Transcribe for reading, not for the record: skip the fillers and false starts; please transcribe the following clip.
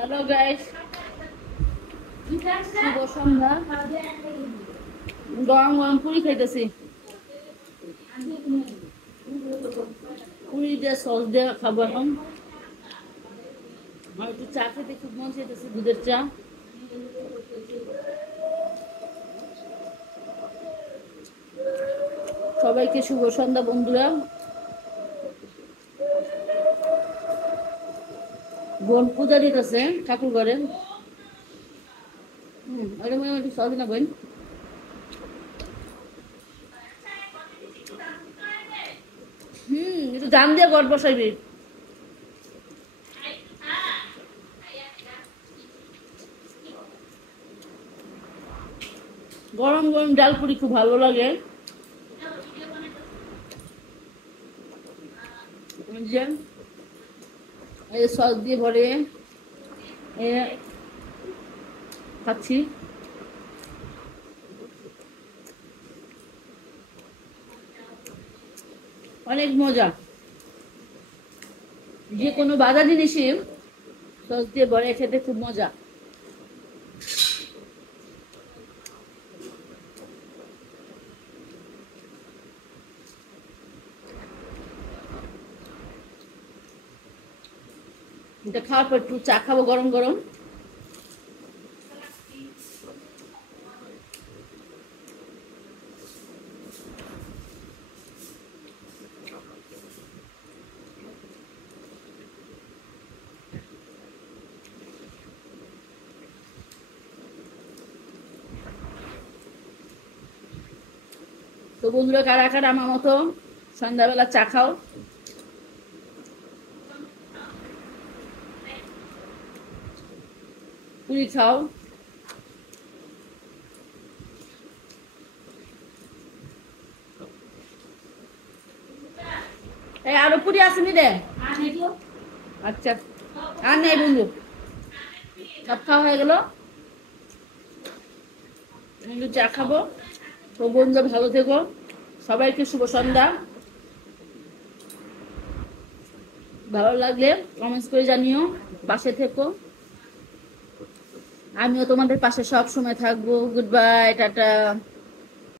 Hello guys, শুভ সন্ধ্যা। গরম গরম পুরি খাইতেছি। পুরি দিয়ে সস দিয়ে খাবো এখন। আর একটু চা খেতে খুব মন চাইতেছে, দুধের চা। সবাইকে শুভ সন্ধ্যা বন্ধুরা। বোন পূজা দিতেছে ঠাকুর ঘরে। ওটা মনে একটু সস না বোন। একটু জান দিয়ে ঘর বসাইবি। গরম গরম ডাল পুরি খুব ভালো লাগে। সস দিয়ে ভরে খাচ্ছি। অনেক মজা। যে কোনো বাজার জিনিসই সস দিয়ে ভরে খেতে খুব মজা। এটা খাওয়ার পর একটু চা খাবো গরম গরম। তো বন্ধুরা, কারা কারা আমার মতো সন্ধ্যাবেলা চা খাও? পুরি খাও? এই আরো পুরি আসেনি রে? আচ্ছা, আর নেই বন্ধু, সব খাওয়া হয়ে গেল। বন্ধু চা খাবো। তো বন্ধু ভালো থেকো, সবাইকে শুভ সন্ধ্যা। ভালো লাগলে কমেন্টস করে জানিও, পাশে থেকো। আমিও তোমাদের পাশে সব সময় থাকবো। Good bye, tata.